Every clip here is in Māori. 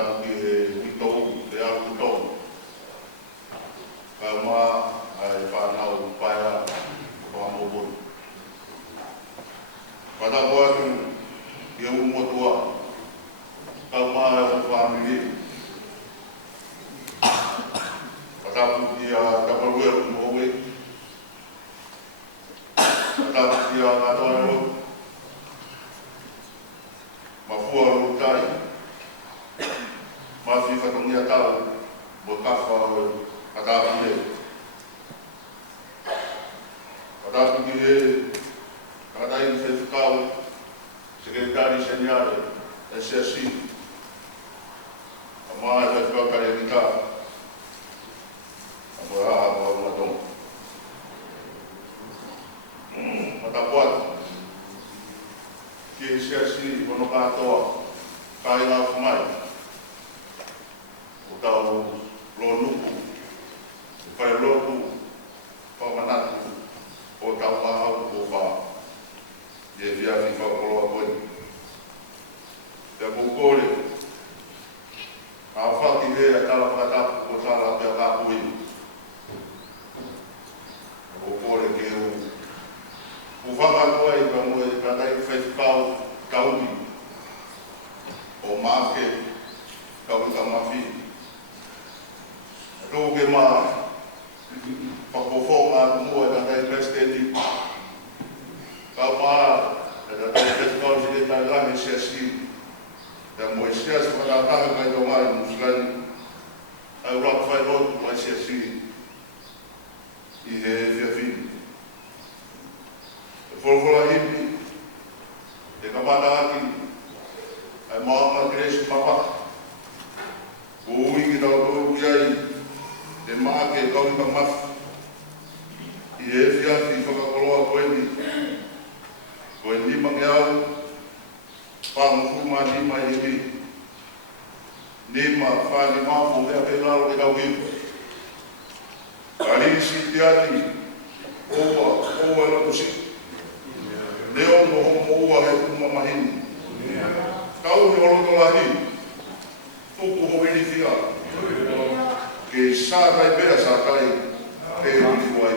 tāku ki he witou, te au witou. Ka mā ai whanau paia o Amobori. Whanau atu i au motua, ka mā e o whamiri. Whanau ki a Taparueru Mowe. Whanau ki a Ngātoero. Mafua Rutai. Mafi whatongia tau, mo kawha o Atapu ne. Atapu ki he, kadai ni whewhikau, Sekretari Senyare, SSC. A maa e whewhikau kare ni tā. A mo raha mo a matonga. Atapu atu. Ki SSC, kono kātoa, kai ngā whamai. O tau lo nuku, o whai lotu, whamanatu, o tau mahau o wha. E viafi whakoloa koe. Te kukore, a whaki hea tala whakatapu o tala pia kāpui. O kore ke u. U whakatoa i ka moe katai whaifukau kaumi. O maake, kaui ka mawhi. Rō ke mā whakofo ngā kumua e katai presidenti. Kau mā e katai whaifukau si ke tai lange siasi. Te moe siasi whakataha kai tō ngai muslani. Au rāku whai rotu mai siasi i he whiawhini. E wholofola hipi, e kamata aki, ai maanga Grace Mapaka. O ui ki tau tōru ki ai, te maa ke kaui ka mafi. I e whiawhi whakakoloa koe ni. Koe ni mangi au, whangu fuma ni mai hipi. Ni ma whani mafu mea whenaro ke kau hipi. Ka risi te ati, oa lato si. Leo no homo ua he kuma mahini. Kau he oloto lahi. Tuku hoini whia. Ke sātai pera sātai. Ke huni wai.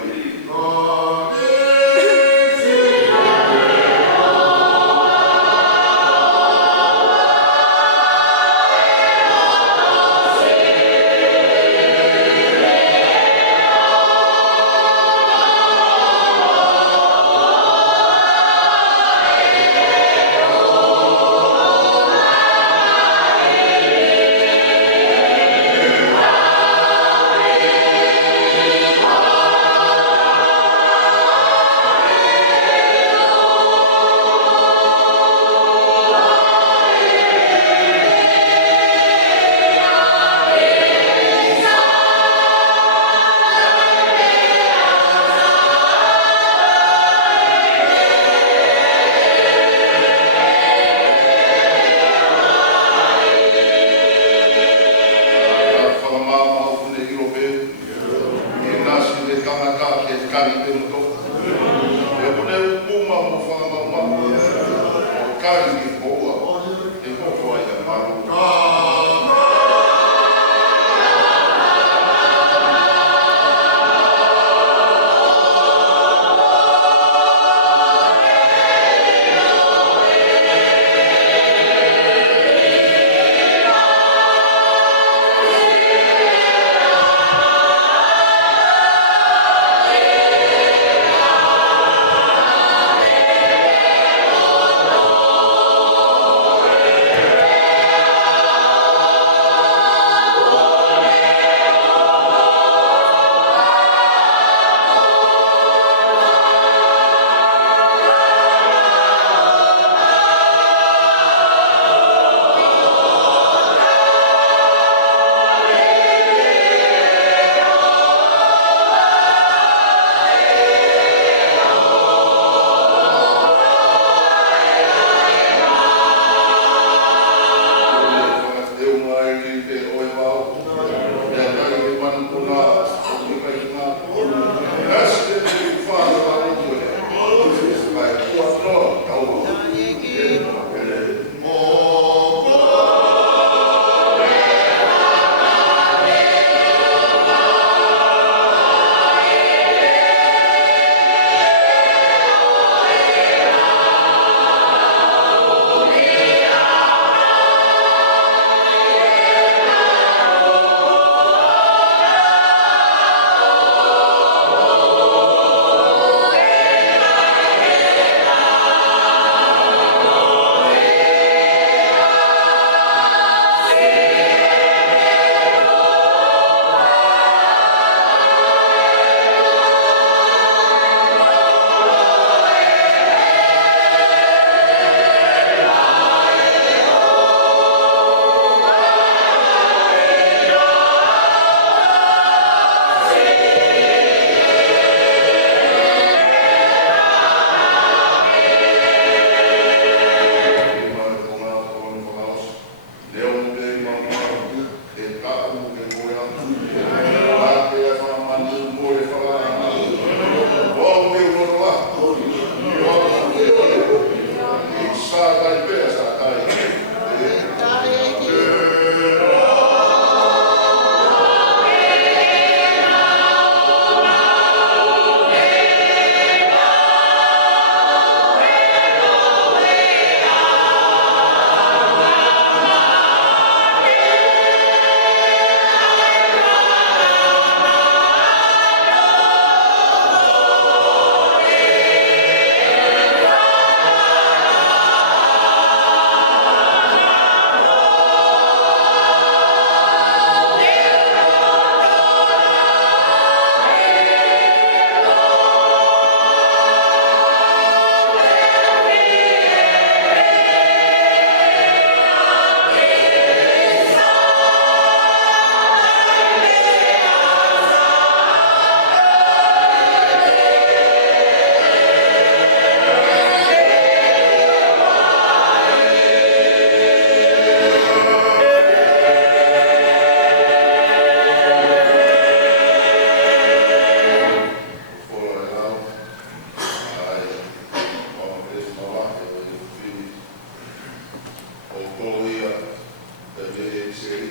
sei,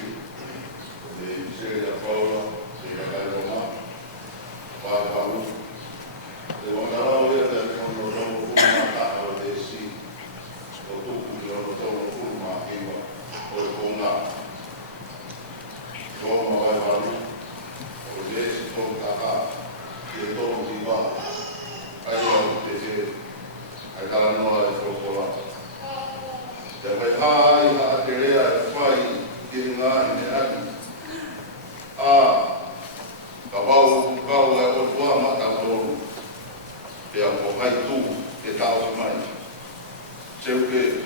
sei a Paula, sei a Cairoma, vai para o de Wangarau e até quando eu não vou matar o desse, o tudo eu não estou no fundo aqui, o Conga, toma vai para o desse, toma cá, e toma de lá, aí eu te aí ela não é procurar. Dapat hai ha terea fai kiringa ni ani kabau kau o tua mata tolu e a hai tu e tau mai seu que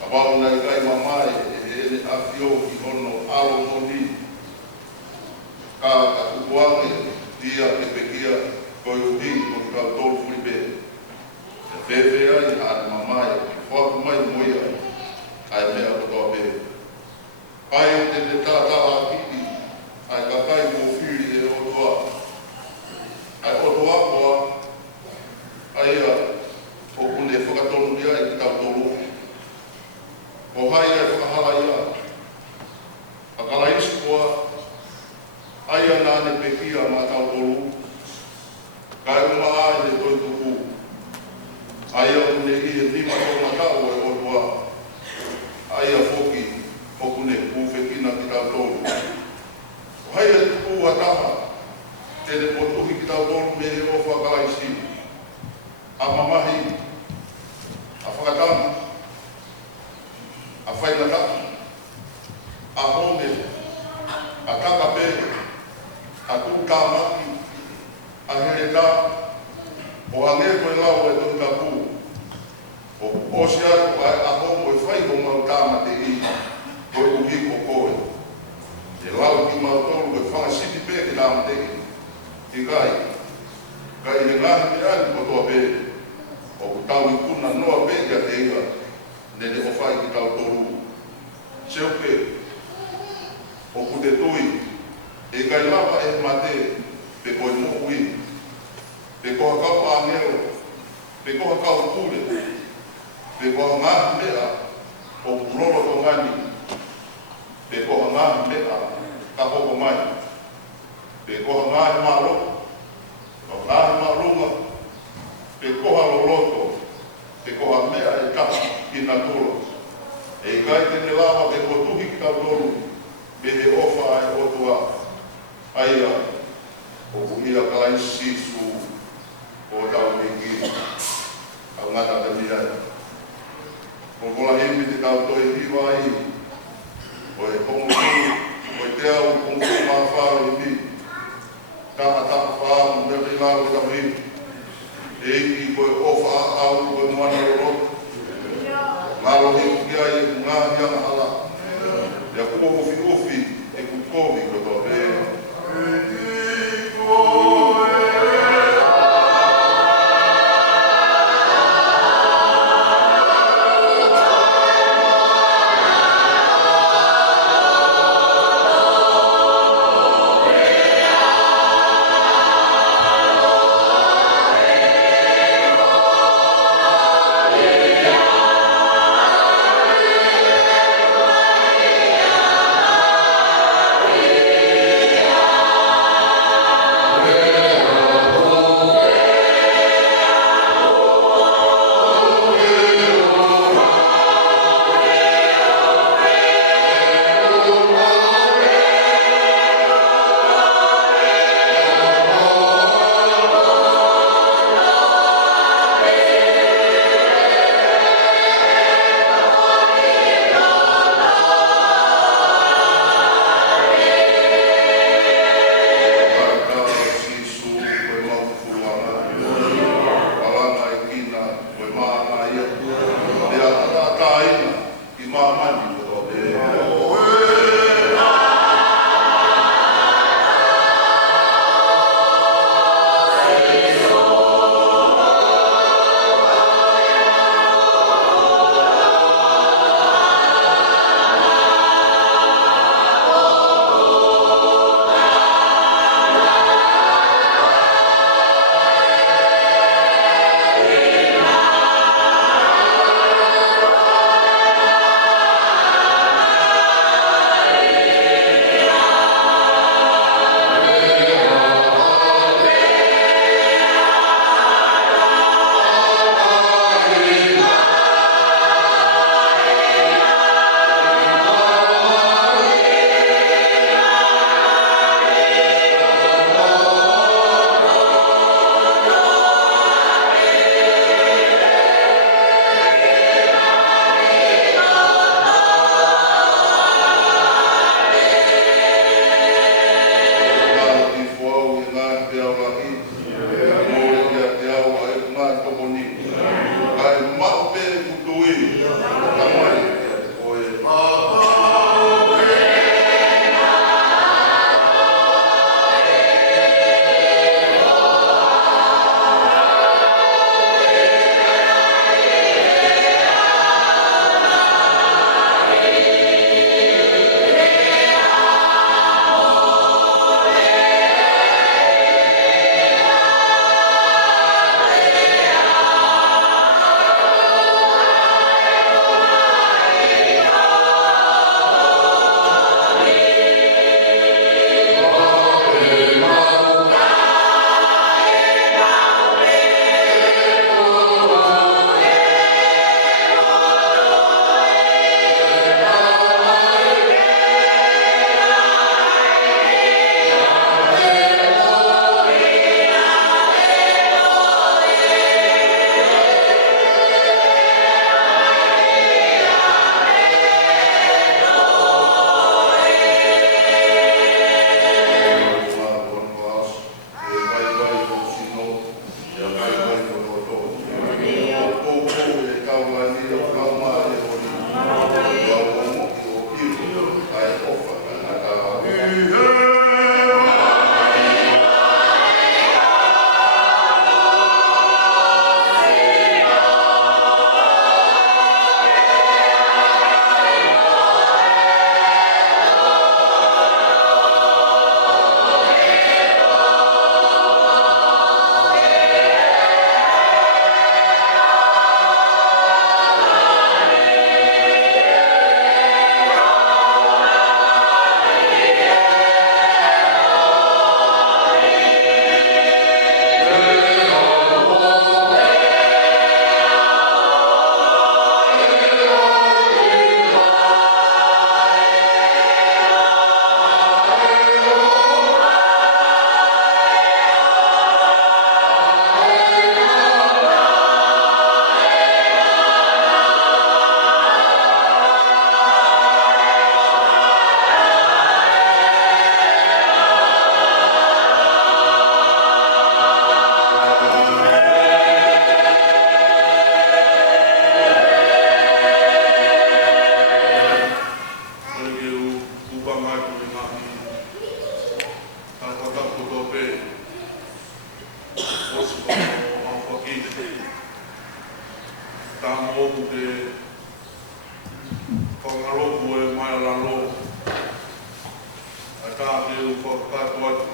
kabau na kai mamai e afio ki ono alo moni ka kuange dia e pekia ko yuti ko ka tolu flibe e bebe ai ha mamai fo mai moia ai mea kotoa pere. Kai te tata a kiki, ai ka kai mo whiri e otoa. Ai otoa koa, ai o kune whakatonu ia e ki tau tolu. Ko hai e whakahala ia. Akala isi koa, ai ana ne pekia ma tau tolu. Kai uma ai ne toi tuku. Ai o kune i e tima tona tau e otoa. Ai a foki okune kufekina ki tau tolu. Hai e tuku a taha, tene potuhi ki tau tolu me he o whakalaisi. A mamahi, a whakatana, a whainataki, a hone, a kakapere, a tūtāmaki, a hereta, o hange koe lau e tonu kapu. O si ako a hongo e whai o mau tāma te i koe uhi ko koe. E lau ki mau tolu e whanga siti pē ki tāma te i. Ki kai. Kai he ngahi me ani ko toa pē. O ku tau i kuna noa pē kia te inga. Nene o whai ki tau tolu. Seu pē. O ku te tui. E kai lava e mate pe koe mo ui. Pe koha kau a ngero. Pe koha kau kure. Pe koha ngahi mea o kuroro to ngani. Pe koha ngahi mea ka hoko mai. Pe koha ngahi maro. O ngahi marunga. Pe koha loloto. Pe koha mea e taha ki na tolo. E kai tene lawa pe kotuhi ki tau tolu. Pe he ofa e otua. Aia o kuhia kalai sisu o tau mingi. Au ngata te mirai. O kola himi te tau toi hiwa i. O e kongu kuru, o e te au kongu maa whāro i mi. Taha whāmu mea te ngāro i tau himi. E iki koe ofa au koe moana rorotu. Ngāro himu ki ai e ku ngāhi anga hala. Ea kua ofi ofi e ku komi koto e. ngai tu ngā hi. Tāi whakaku tō pē. Osi ko au whakite. Tā mōku te whangaroku e mai ala lo. Ai tā te u whakatatu atu.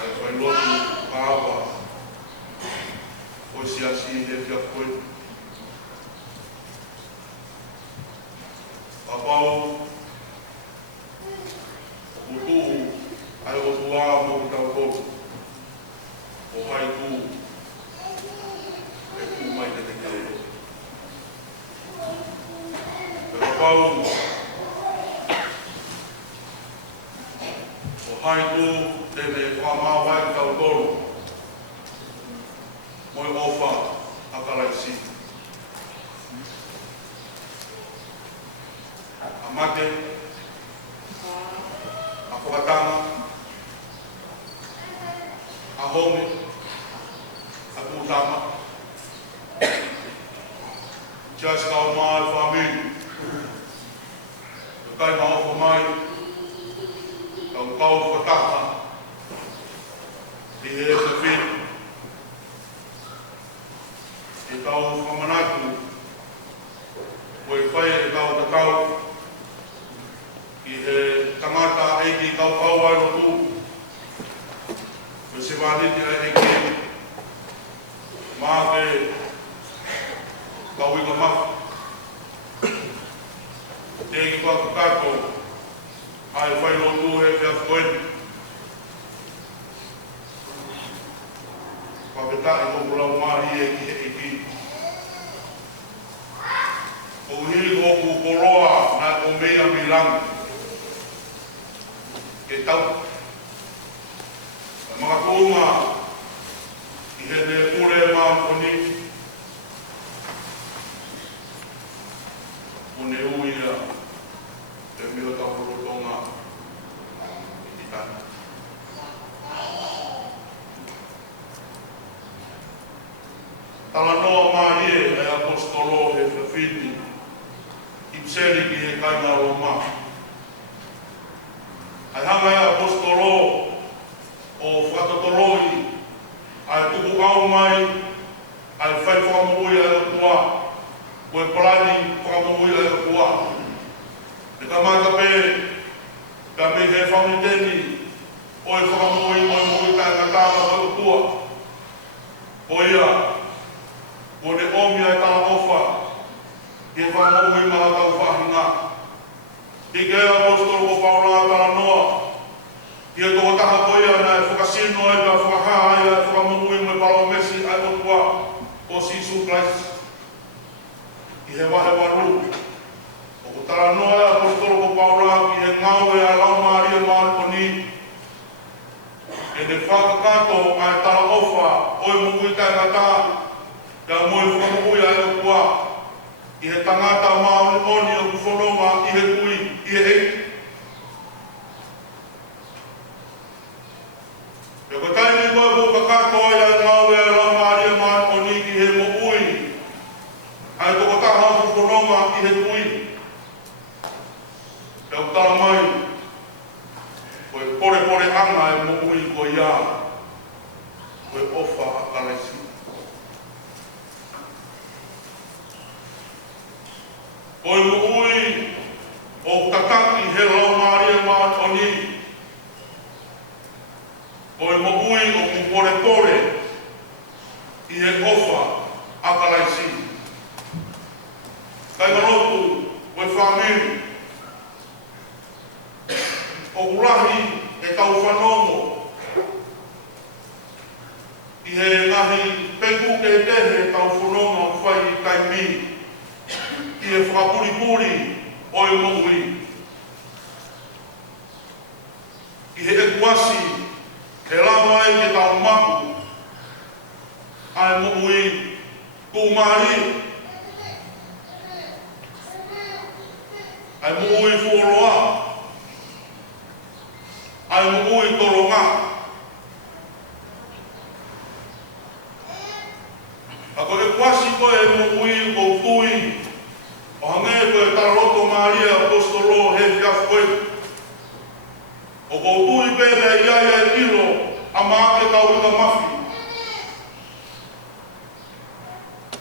Ai whai lotu kāwa. Oi si asi he kia koe. Apau, o tū, ai o tū ā mō ki tau tōku. O hai tū, e tū mai te te kei. E apau, o hai tū, tēne whamāwai ki tau tōru. Moi ofa akaraisi. A mate, a whakatanga, a home, a kūtama. Jas kau mai whamiri. Kai ma ofa mai, kau whakatanga. Te he te whiri. E tau whamanatu, koe whae e tau te kau, ki he tangata eiki kau kau ai rotu, koe se wāniti ai eiki, mā ke kau inga mafu. Te eki kua kakato, ai whae rotu he kia whaeni. Whapetai ko kura mahi e ki he eki. O hiri ko ku koroa na o mea milangi. Ke tau. Ka mga kūma ki he ne ure maa koni. O ne uia te mea tahurotonga i tani. Tala noa Marie e apostolo he whiwhiti, i pseri ki he kainga Roma. Ai hanga e apostolo o whakatoroi, ai tuku au mai, ai whai whakamui ai o tua, koe parani whakamui ai o tua. E ka maka pē, ka me he whamiteni, oi whakamui moi mui kai katanga ai o tua. O ia, o ne omi ai tala ofa, i e whamomui maha tau whahinga. I ke apostolo ko pauranga tala noa, i e toko taha koia na e whakasino ai ka whakaha ai e whamomui me palomesi ai o tua o Sisu Christ. I he wahe waru. O ko tala noa e apostolo ko pauranga ki he ngau e a lau Maria Marconi. E ne whakakato ai tala ofa, oi mukui kai ngata, ka moe whakamui ai o kua, i he tangata maori oni o kuwhanonga i he kui, i he eki. E ko taini koe ko kakato ai ai ngau e la Maria Marconi ki he mo ui, ai toko taha o kuwhanonga i he kui. E o tala mai, koe pore anga e mo ui ko ia, koe ofa akaresi. Oi mo ui o tataki he lau Maria Marconi. Oi mo ui o ku pore i he ofa akaraisi. Kai marotu koe whamiri. O urahi e tau whanongo. I he ngahi peku ke tehe tau whanonga o whai i taimi. I e whakapuri o i mo ui. I he e kuasi, he lawa e ke tau maku, ai mo ui kumari. Ai mo ui fuoroa, ai mo ui toronga. Ako e kuasi ko e mo ui o tui, o hange koe taroto Maria apostolo he whiawhi koe. O kou tui pēne iai e tiro a maake tau ika mafi.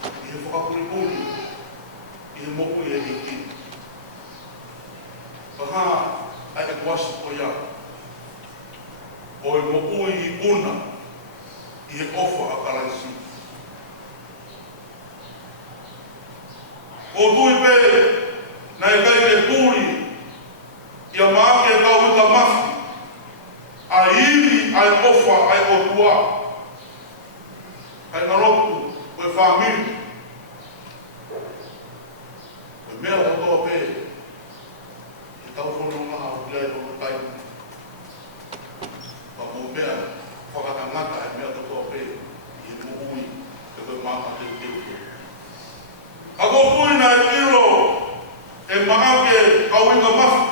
I he whakapuripuri, i he moku i he hiki. Paha, ai e kuasi ko ia. O e moku i una, i he ofa a karaisi. O tui pē, na e kai ke puri, ia maake tau ika mafi. A iwi ai ofa ai otua. Ai naroku, koe whamiri. Koe mea o toa pē. I tau whono ngaha o kia i hono tai. Pa mō mea, whakatangata ai mea toa pē. I he muhui, te koe māma te te. A ko puina e tiro, e maake kauinga mafi.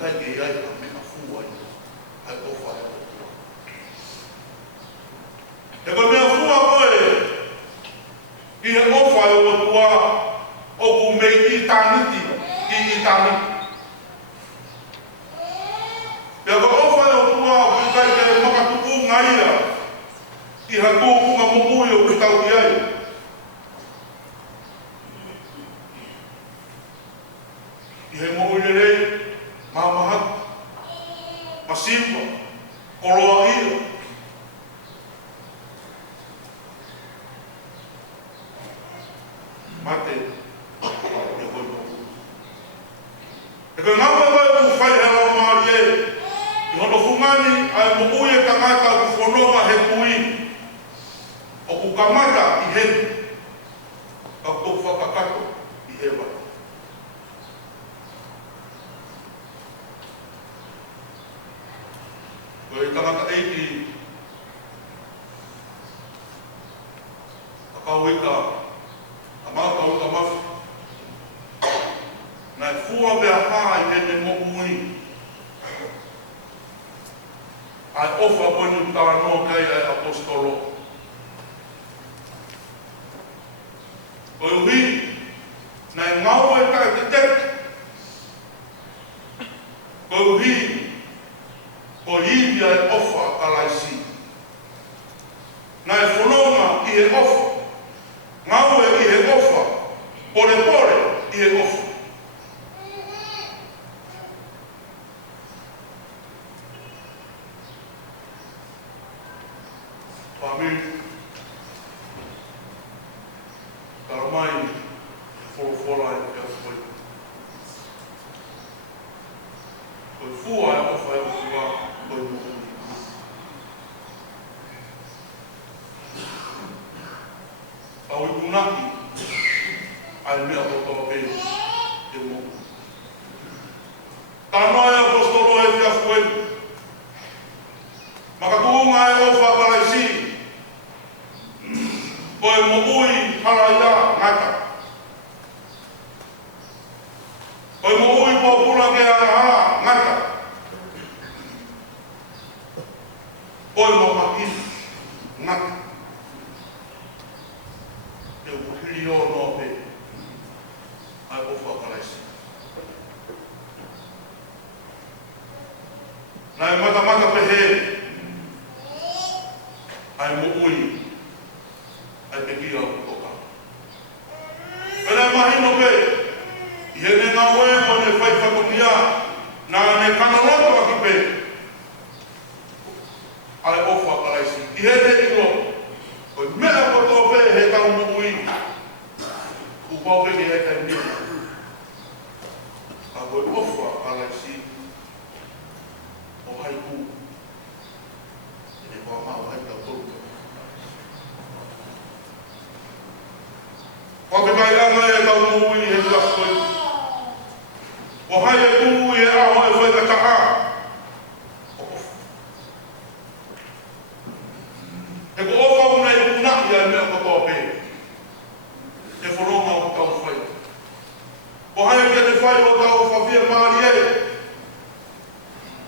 Kai ke iai ka mea fua i, ai ofa e otua. E koe mea fua koe, i he ofa e otua, o ku mei i tāniti, i tāniti. Pea ko ofa e otua, ku kai ke makatuku ngaia, i ha kūkunga mumui o ku tau iai. I he mumui rei, Mamahat, Masimba, Koroa ia. Mate, e koe moku. E koe ngāma koe ku whai hera o maari e, i hono fungani ai mo ue tangata ku whanonga he kui. O ku kamata i he, ka tō whakakato i he wai. Koe i tangata eiti, a kauika, a maa kauika mafi. Nai fua mea haa i hene mokui. Ai ofa ponu tānoa kai ai apostolo. Koe uhi, nai ngau e kai te teki. Koe uhi, ko iwi ai ofa a karaisi. Nai whanonga i he ofa. Ngau e i he ofa. Pore pore i he ofa. Pāmiri. Taramai, whorofora e kia koe. Koe fua e ofa e ofa. Tau i kunaki, ai mea o toa pē, e moku. Tānoa e apostolo e whia koe. Makakuunga e ofa karaisi. Koe mokui haraia ngata. Koe mokui pōpura ke ara ngata. Koe mamaki ngata. Te uhiri o noa pe. Ai ofa karaisi. Nai mata pehe. Ai mokui. Ai pe kia o toka. Pere mahino pe. I hene ngā oe mo ne whai whakunia. Nā ne kanaloto aki pe. Ai ofa karaisi. I hene ilo. Koi mea koto pe he tau mokui. Upau pe he kai mea. Ka koi ofa karaisi. O haiku. Ene kua maa hai tau toru. Ko te mai anga e tau mokui he tua koe. O hai e tū e aho e whai kataha. O ofa. E ko ofa una i punaki ai mea kotoa pē. E whanonga o tau whai. O hai e te whai o tau whawhia maari e.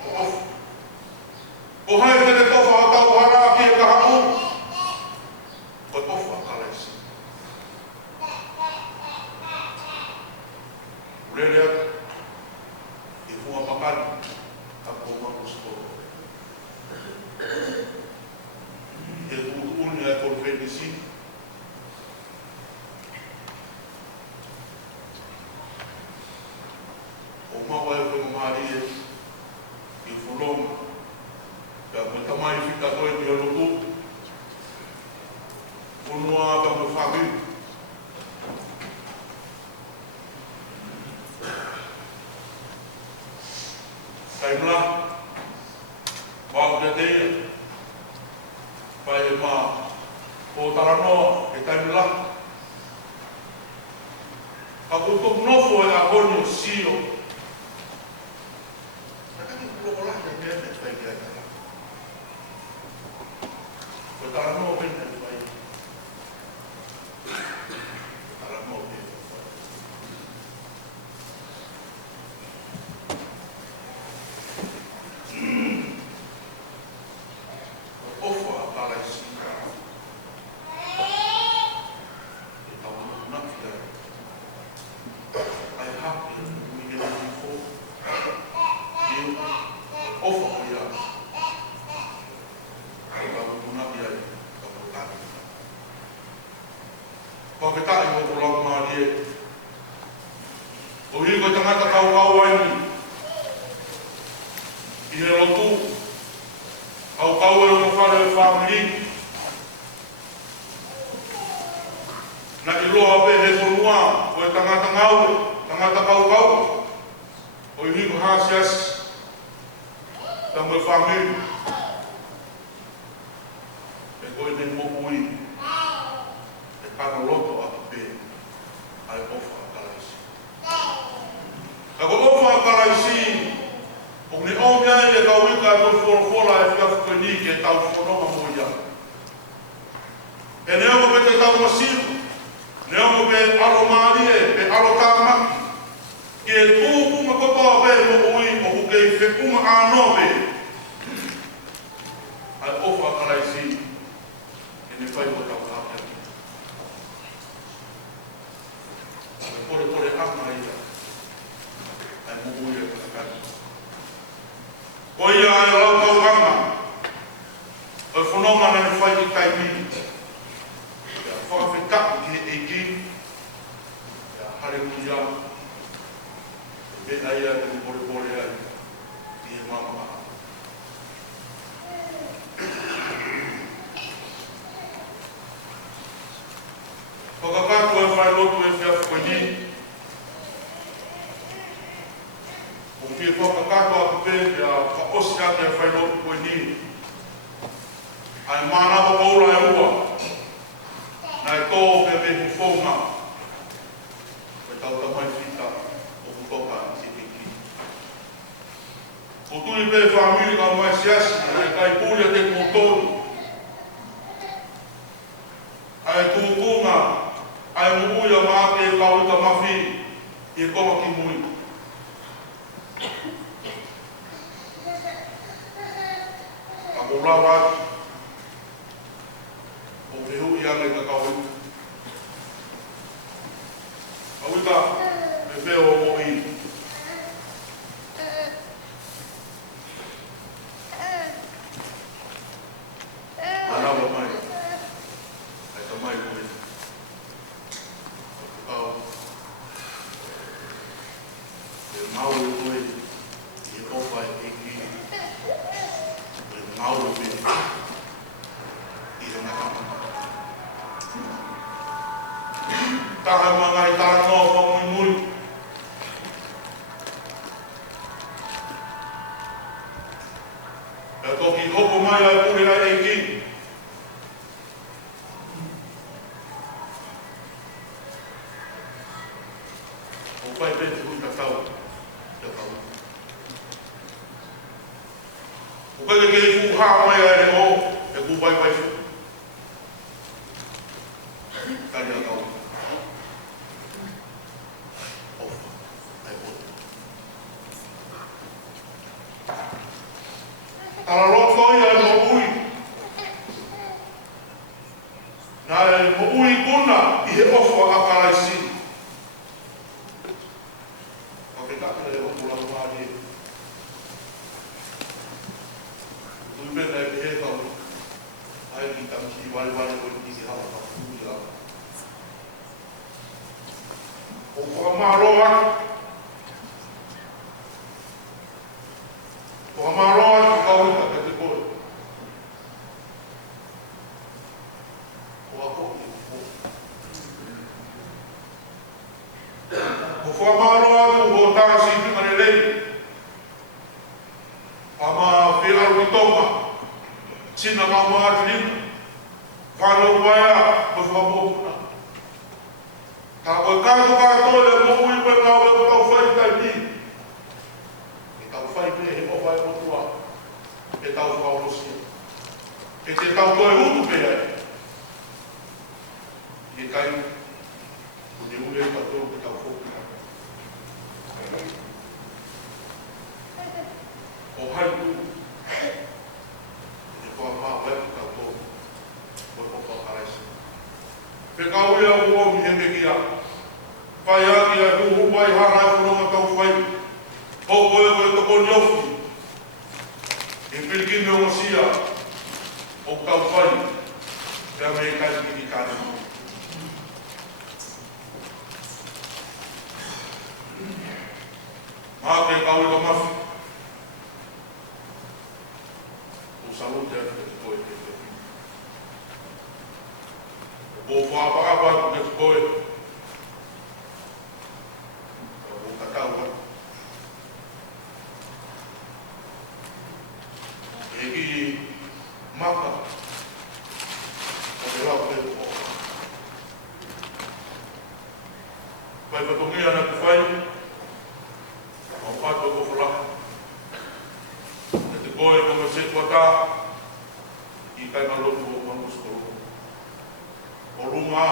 O ofa. O hai e te tofa o tau hara ki e kaha o. O ofa karaisi. Urele atu, e fua pakani, a koma kustoro. E kuuni a konfenisi, o mawa e koe marie, i fulonga, ya koe tamai fika koe ni alotu, unua ka koe whakiri. Kaimla, wau te teia, pai e mā, o taranoa, e kaimla. Ka kutuk nofo e a honi o sio. Nakani kuloko laka mea me whai kia kara. O taranoa pena e whai. Taranoa pena e whai. Ofa a paraisi. E tau naki ai. Ai hapi mi ke naki fo. E ofa ai a. E tau naki ai. Tau naki. Paketai o ko lau maari e. O hiko tangata kau ai ni. I he lotu. Au kau e o whare e whamiri. Na i loa pe he konua, o e tangata ngau, tangata kau. O i hiko hasias, tango e whamiri. E koe ne mokui. E kano loto a pe, ai ofa a karaisi. A ko ofa a karaisi, o ni omia e ka wika to fora e fiafu koni ke tau whanonga mo ia. E neo mo pe te tau masiru, neo mo pe alo maarie, pe alo tāmaki. Ke e tūpuma kotoa pe mo ui o ku kei whekuma ānope. Ai ofa a karaisi, e ne whai o tau tāpea. Kore ama ia, ai mo ui e kakari. Ko ia e lau kau anga, o e whanonga na ni whai ki kaimi. Ia whakawhetaki ki he eiki, ia hare kuia, e aia te pore ai, i he mama. Whakakaku e whai lotu e whiawhi koe ni, o ki e whakakaku a kupe, ia whaosi ate e whai lotu koe ni. Ai mana o kaura e ua, na e tō pe me hufonga, e tau tamai whita o kutoka i te ki. O tui pe whamiri ka mai siasi, na e kai pūria te kōtoru. Ai tūkunga, ai muuia maake e kauika mawhi, i e konga ki mui. Ako rawat, o te hui ane ka kauika. Kauika, me wheo o i. Manawa mai, ai ka mai koe. Kau, e mau e koe, i e ofa e ki, e mau e me, i e nakama. Taha mangai tara noa pa mui mui. E toki hoko mai ai puri ai e ki. O pai pete hui ka tau, te tau. O kai ke i fu haa mai ai re o, e ku pai pai fu. Tari a tau. Ofa, ai oto. Tara roko ia e mo ui. Nā e mo ui kuna i he ofa a karaisi. kaka e o kula umari. Uipena e he tau, ai ki tamki wale o i ki hawa ka pūi la. O whakamaroa, ki kauta ka te koe. O ako ki o. O whakamaroa tu o tāsi tūmane lei. Ama whiaru i tonga, tina ngā māti rima, whanau waia, ko whamopuna. Ka koe kātu kātoa e mo ui koe ngā weo tau whai tai ni. E tau whai pē he mawhai motua, e tau whaorosia. E te tau koe utu pē ai. I e kai, ko ne ule katoa ki tau whokuna. O hai tu, e kua mā weku katoa, koe popa karaisi. Pe kau ia ua mi he meki a. Pai aki a kuhu pai hana e whanonga tau whai. Hau koe koe toko niofi. E whirikine o masia o tau whai. Pea me e kai ki kāne. Mā ke kau i ka mawhi. O salute atu te koe te te. O whaapaka atu te koe. O kakau atu. E ki maka. O te rau te o. Pai patongia na ku whai. O whato ko whalaka. E te koe ko me se kua I kai malotu o mangus koro. O runga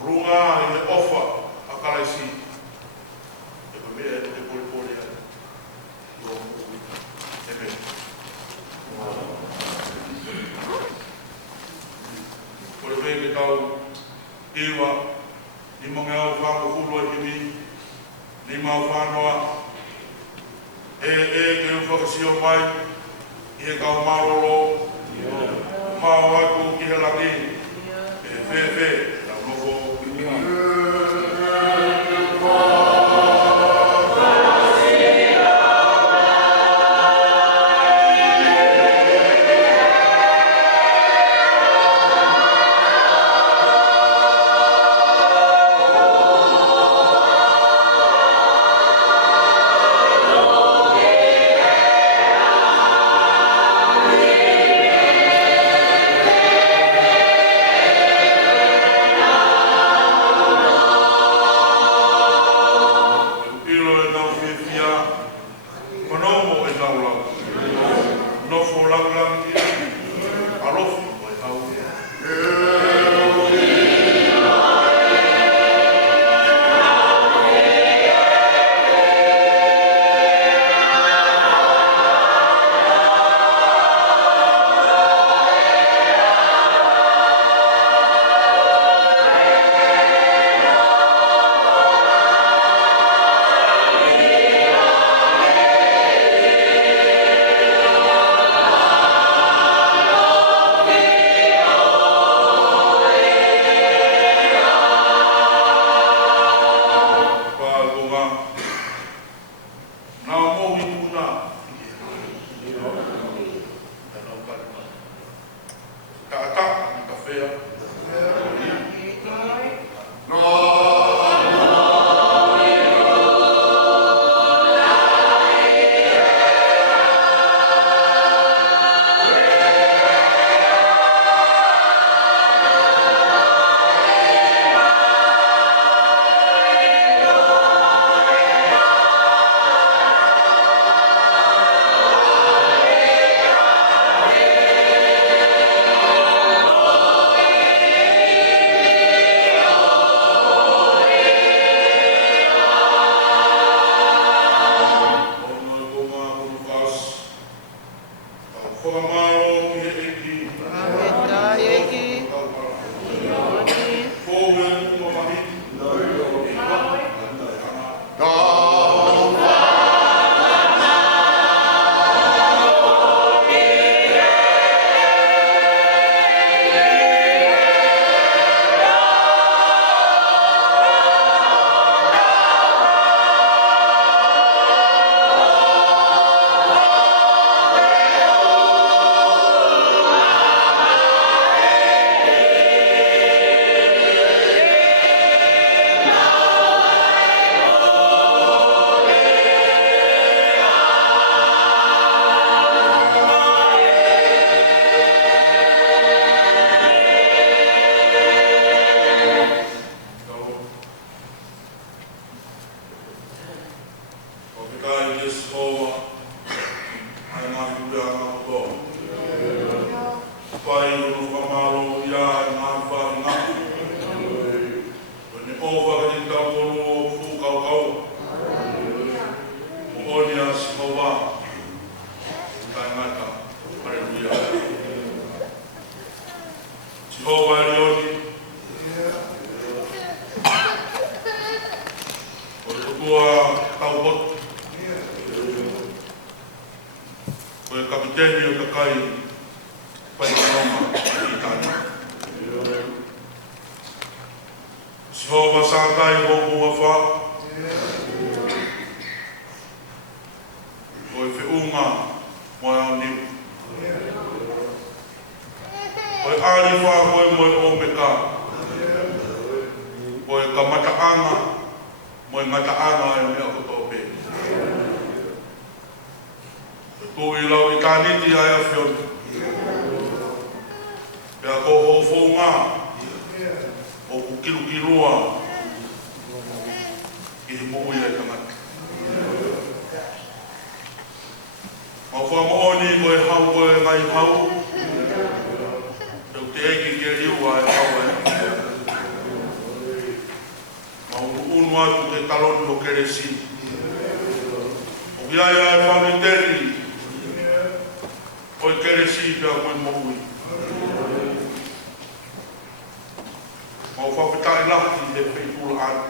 I he ofa a karaisi. E ka mea e te pori ai. I o mui. E me. Kore wei ke tau iwa. Ni mange au whango hulu e kimi. Ni mau whanoa. E ke whakasio mai. I he kau maroro. Mau aku ki he laki. E whewhe. Tau nofo. Pai o no whamaro ia ngā whainga. O ne owa ki tau tolu o fu kau kau. O onia si maua. Kai ngata. Aleluia. Jehova e rioni. O e kutua tau hotu. O e kapiteni o takai. Pai Roma i tani. Jehova sātai hoku a wha. O e whiunga mo e au niu. O e ari wha koe mo e o meka. O e ka mataanga mo e ngataanga e mea koto pe. Tu i lau i tāniti ai a whionu. Pea ko ho whaunga o ku kilu kilua i he mo uia e tangata. Ma wha maoni ko e hau ko e ngai hau. Tau te eki ke riua e hau e. Ma unu atu te taloni o keresi. O biaia e whamiteri. O e keresi pea koe mo ui. Ma o whawhitai laki he whipula ana.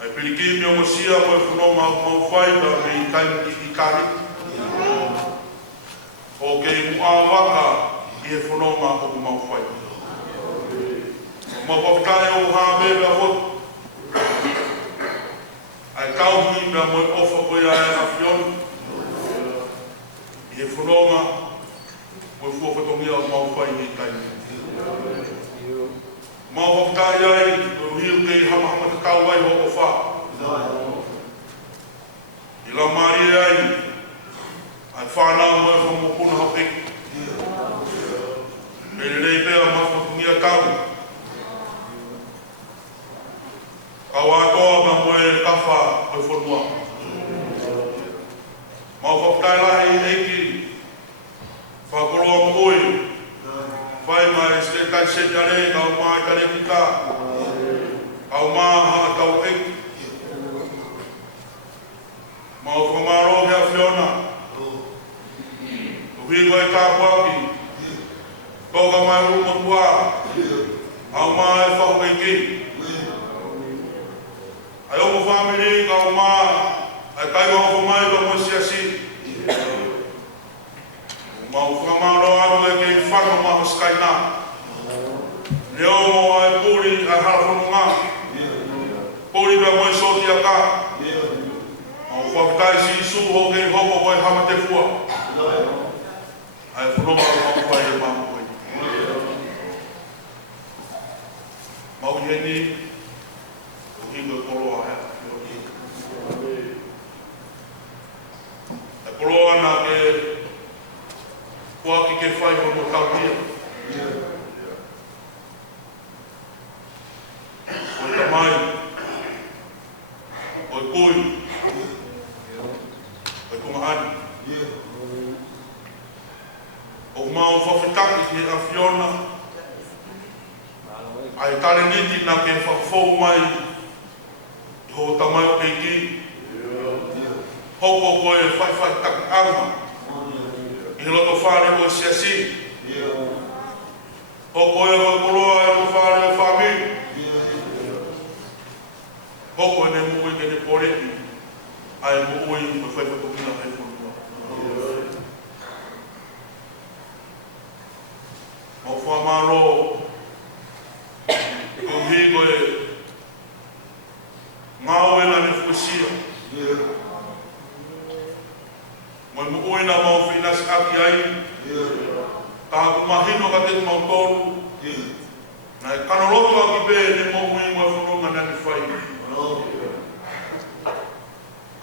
Ai piriki mi o mosia mo e whanoma mau whaida me i taimi i kari. O ke i mua waka i he whanoma o ku mau whaida. Ma whawhitai o hāmebe a hotu. Ai kauhi mea mo e ofa koe a e a whionu. I he whanoma mo e whawhatongia o mau whaida i taimi. Mau whakatari ai, o hiu kei hama te kau ai hoko wha. I la mari ai, ai whanau mo e whamokuna hoki. Me rei pēra mawhakungia tau. Kau atoa ma mo e kawha o e whanua. Mau whakatari lai eiki, whakoroa mo oi. Vai mai se tai se tare kau mai tare kita. Kau maha tau eki. Mau whamaro hea whiona. Uhigo e tāpuaki. Koga mai ruma tua. Kau mai whau eki. Ai omo whamiri kau mai. Ai kai wako mai wa mo siasi. Mau whamaro anu e kei whaka maho skaina. Neo mo ai puri ai harafonunga. Puri bea moe soti a ka. Mau whakitai si isu ho kei hoko koe hama te fua. Ai whanoma mau whai e mamu koe. Mau heni, o hingo koroa hea. E koroa na ke Kuaki ke whai hono tauhia. O i tamai. O i kui. O i kumahani. O mau whawhitaki he a whiona. Ai tale niti na ke whawhau mai. I ho tamai o keiki. Hoko koe whai taki anga. I loto whare o siasi. O koe o koroa e o whare o whami. O koe ne mui ke te poreki. Ai mui me whai whatukina hei whanua. Mau whamaro. Ko hi koe. Ngau e na ne whusia. Mai mo oina mau finas aki ai. Ka ku mahino ka te mau tolu. Na e kanoloto aki pe ne mo mui mo whanunga na ni whai.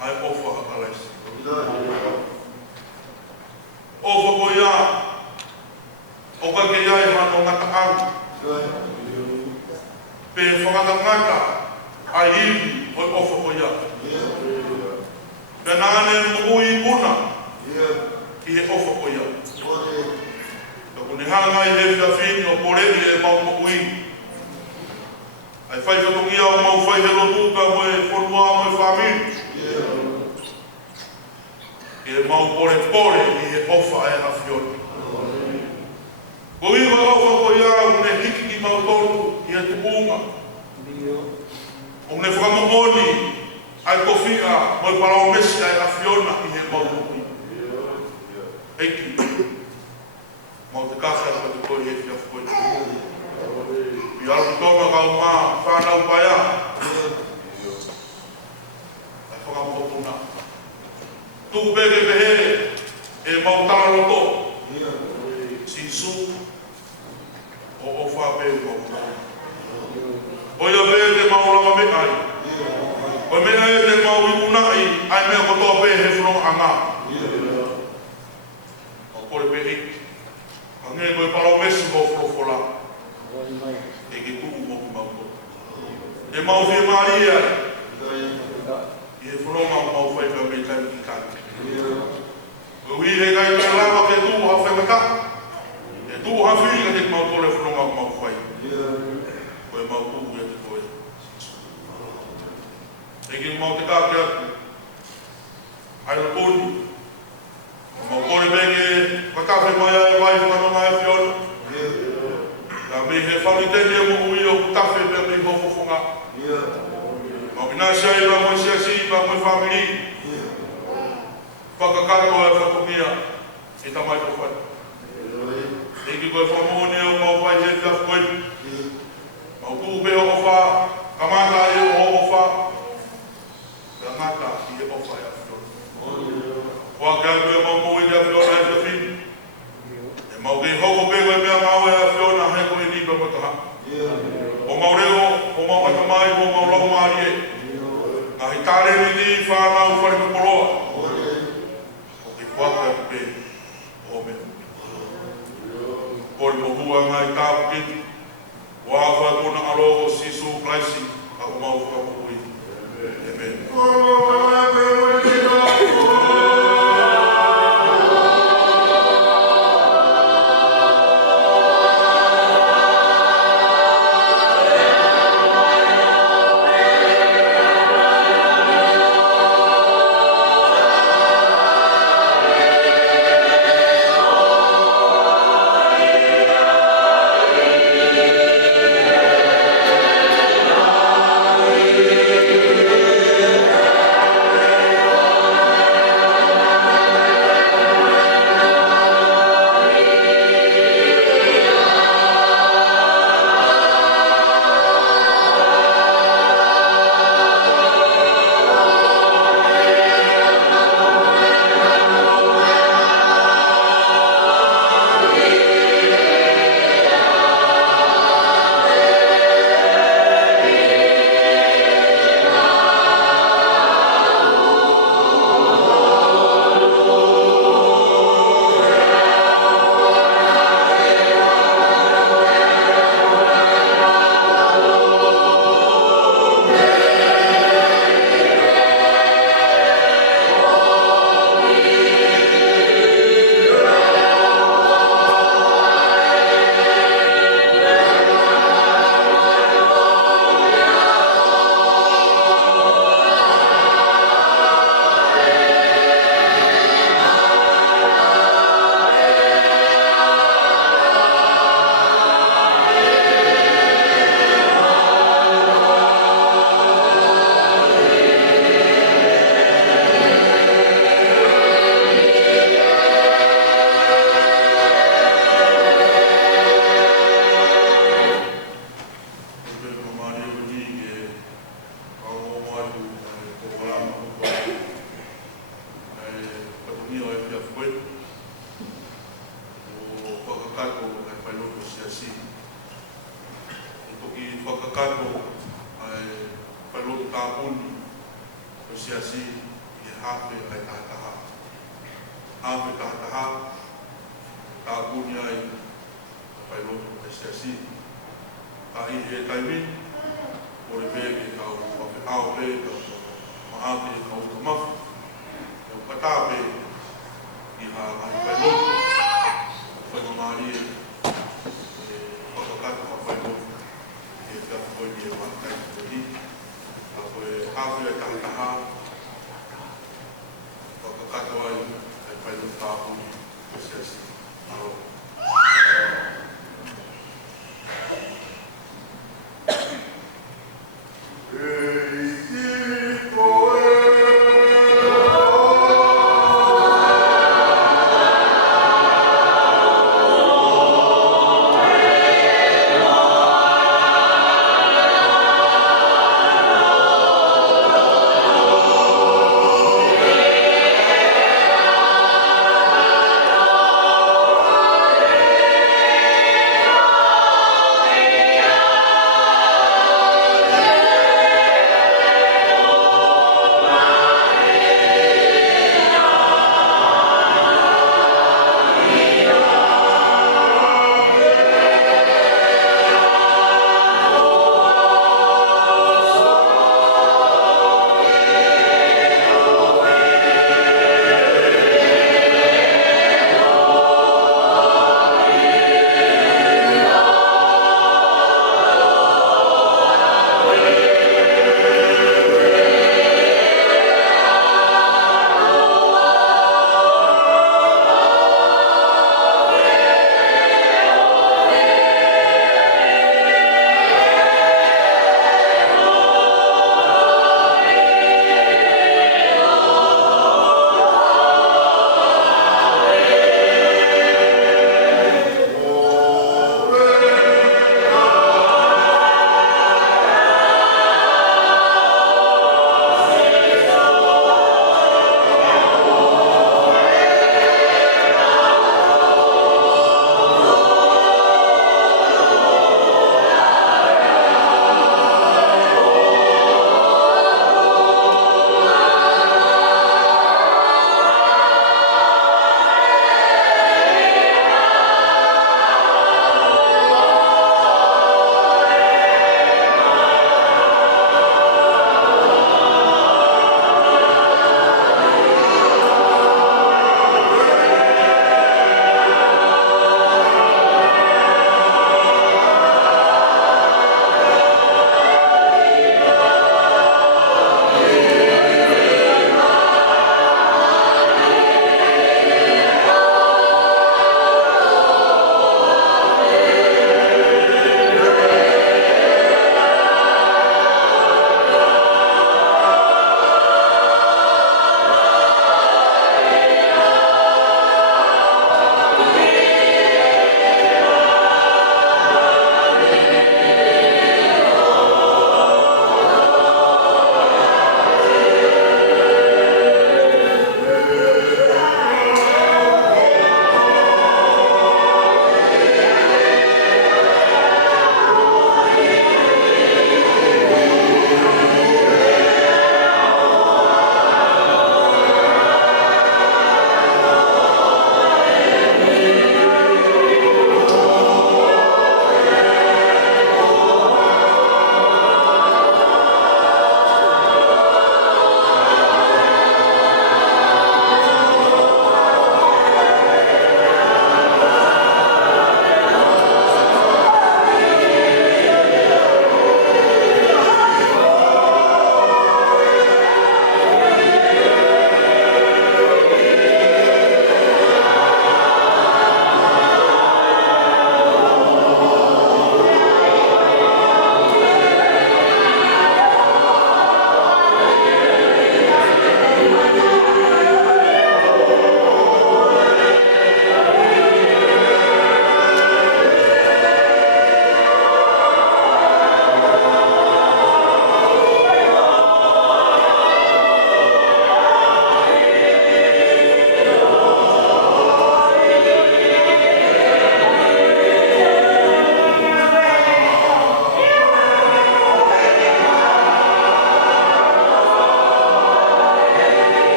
Ai ofa hakalaisi. Ofa ko ia. O ka ke iai hano ngata angu. Pe whakatangata. Ai hiwi o ofa ko ia. Pe nane mo ui kuna. Ki he ofa ko ia. ni hanga i he whiawhini o poreni e mau mokui. Ai whai whatongia o mau whai he lotuka mo e whonua mo e whamiri. E mau pore i he ofa e hawhioni. Ko iwa ofa ko ia une hiki ki mau toru i e tukunga. O ne whakamomoni ai kofia mo e parao mesi ai hawhiona i he mau mokui. Eiki. Mau te kaha ko te koi he whia whoi. I aru tonga kau mā whanau paia. Ai whakamopuna. Tuku peke pehe e mau tala roto. Sisu. O ofa pe mau tala. O ia pe te mau lama me ai. O mea e te mau i unai ai mea kotoa pe he whanau anga. O kore pe hiki. Ange koe parao mesi mo wholofola. E ke tuku mo ki mau to. E mau whia maari ai. I he whanau mau whaika me kai ki kai. Ui he kai kai lawa ke tuku ha whaimaka. E tuku ha whiringa te mau tole whanau mau whai. Koe mau tuku e te koe. E ke mau te kāke atu. Ai la koni. Mau kore benge, whakawhi mai ai wai whanau mai whiona. Ka me he whanitene e mo ui o kutawhi me me ho whonga. Mau ina siai ba mo siasi ba mo whamiri. Whakakako e whakomia e tamai ko whai. E ki koe whamone o mau whai he whiafu koe. Mau kupe o wha, kamata e o wha. Ka ngata i e wha e a whiona. Wa kai koe mau mo i a whiona e whiawhini. E mau kei hoko pe koe mea mau e a whiona he koe ni pa mataha. O mau reo, o mau matamai, o mau lau maari e. Nga hi tāre ni ni whanau whare me koroa. O ke whaka pe o me. Kore mo hua ngai tāpu kini. Wa whakona aro o sisu klaisi a o mau whakamui. Amen. e te apoi ni e matai ko ni. A koe hawhi e tangaha, whakakato ai, e pai no tāpuni, ko se asi. Aro.